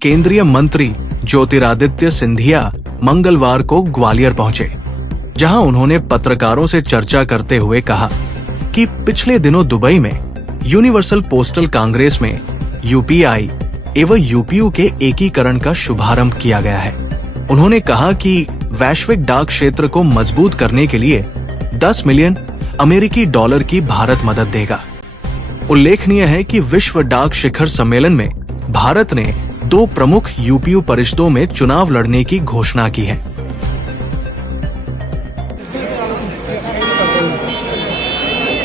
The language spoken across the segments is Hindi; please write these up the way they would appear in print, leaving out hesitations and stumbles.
केंद्रीय मंत्री ज्योतिरादित्य सिंधिया मंगलवार को ग्वालियर पहुंचे, जहां उन्होंने पत्रकारों से चर्चा करते हुए कहा कि पिछले दिनों दुबई में यूनिवर्सल पोस्टल कांग्रेस में यूपीआई एवं यूपीयू के एकीकरण का शुभारंभ किया गया है। उन्होंने कहा कि वैश्विक डाक क्षेत्र को मजबूत करने के लिए 10 मिलियन अमेरिकी डॉलर की भारत मदद देगा। उल्लेखनीय है कि विश्व डाक शिखर सम्मेलन में भारत ने 2 प्रमुख यूपीयू परिषदों में चुनाव लड़ने की घोषणा की है।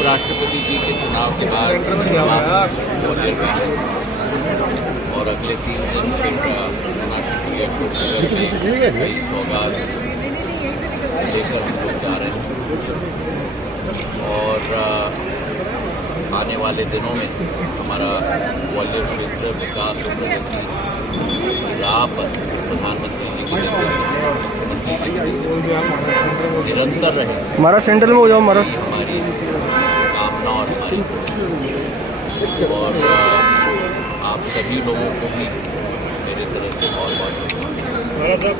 राष्ट्रपति जी के चुनाव के बाद और अगले 3 दिन फिर सौगात लेकर हम लोग जा रहे हैं और आने वाले दिनों में हमारा ग्वालियर क्षेत्र विकास और प्रगति राह पर प्रधानमंत्री जी की निरंतर रहे। हमारा सेंट्रल में हो जाओ, हमारा हमारी कामना और हमारी कोशिश और आप सभी लोगों को भी मेरे तरफ से बहुत बहुत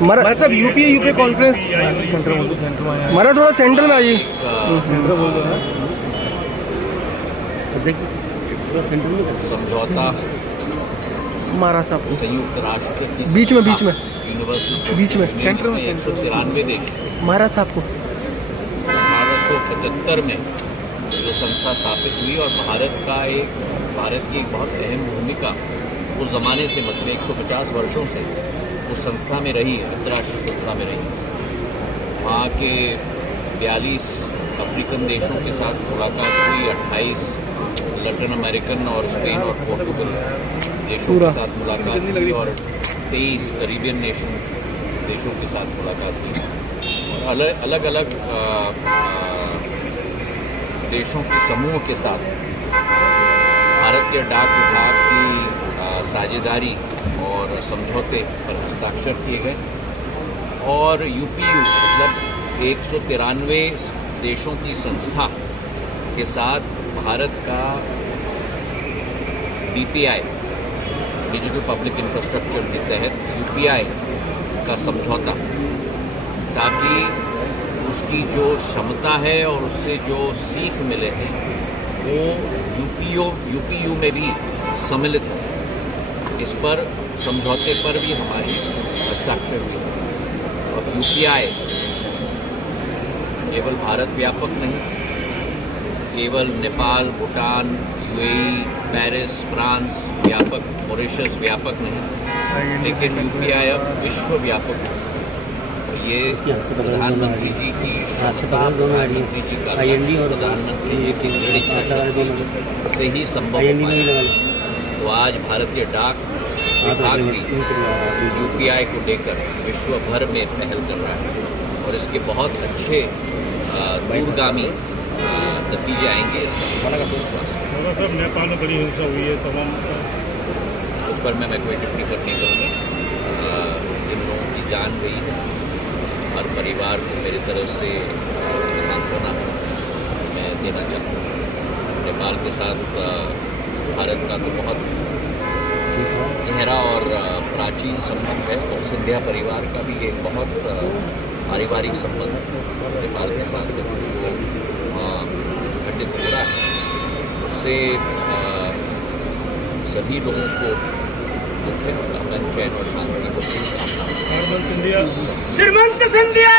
हमारा सब यूपी कॉन्फ्रेंस हमारा थोड़ा सेंट्रल में आइए। समझौता हमारा सब संयुक्त राष्ट्र की बीच में यूनिवर्सल बीच में सेंटर में 193 देश हमारा साहब को 1875 में जो संस्था स्थापित हुई और भारत की एक बहुत अहम भूमिका उस जमाने से मतलब 150 वर्षों से उस संस्था में रही है, अंतर्राष्ट्रीय संस्था में रही है। वहाँ के 42 अफ्रीकन देशों के साथ मुलाकात हुई, 28 लैटिन अमेरिकन और स्पेन और पोर्टुगल देशों के साथ मुलाकात हुई और 23 कैरिबियन देशों के साथ मुलाकात हुई और अलग अलग देशों के समूह के साथ भारतीय डाक विभाग की साझेदारी और समझौते पर हस्ताक्षर किए गए और यूपीयू मतलब 193 देशों की संस्था के साथ भारत का बीपीआई डिजिटल पब्लिक इंफ्रास्ट्रक्चर के तहत यूपीआई का समझौता, ताकि उसकी जो क्षमता है और उससे जो सीख मिले हैं वो यूपीयू में भी सम्मिलित है। इस पर समझौते पर भी हमारी हस्ताक्षर हुई और यूपीआई केवल भारत व्यापक नहीं, केवल Nepal, Bhutan, UAE, Paris, France व्यापक, मॉरिशस व्यापक नहीं, लेकिन यूपीआई अब विश्व व्यापक है। ये प्रधानमंत्री जी की प्रधानमंत्री जी का प्रधानमंत्री जी की दृढ़ इच्छा से ही संभव हो पाया। तो आज भारतीय डाक विभाग भी यूपीआई को लेकर विश्व भर में पहल कर रहा है और इसके बहुत अच्छे दूरगामी नतीजे आएंगे, इसका बड़ा विश्वास। नेपाल में बड़ी हिंसा हुई है, तमाम उस पर मैं कोई टिप्पणी कर नहीं करूँगा। जिन लोगों की जान गई है, हर परिवार को मेरी तरफ से सांत्वना मैं देना चाहता हूँ। नेपाल के साथ भारत का तो बहुत गहरा और प्राचीन संबंध है और सिंधिया परिवार का भी एक बहुत पारिवारिक संबंध नेपाल के साथ घटित हो रहा है। उससे सभी लोगों को दुख है, अमन, चैन और शांति को श्रीमंत सिंधिया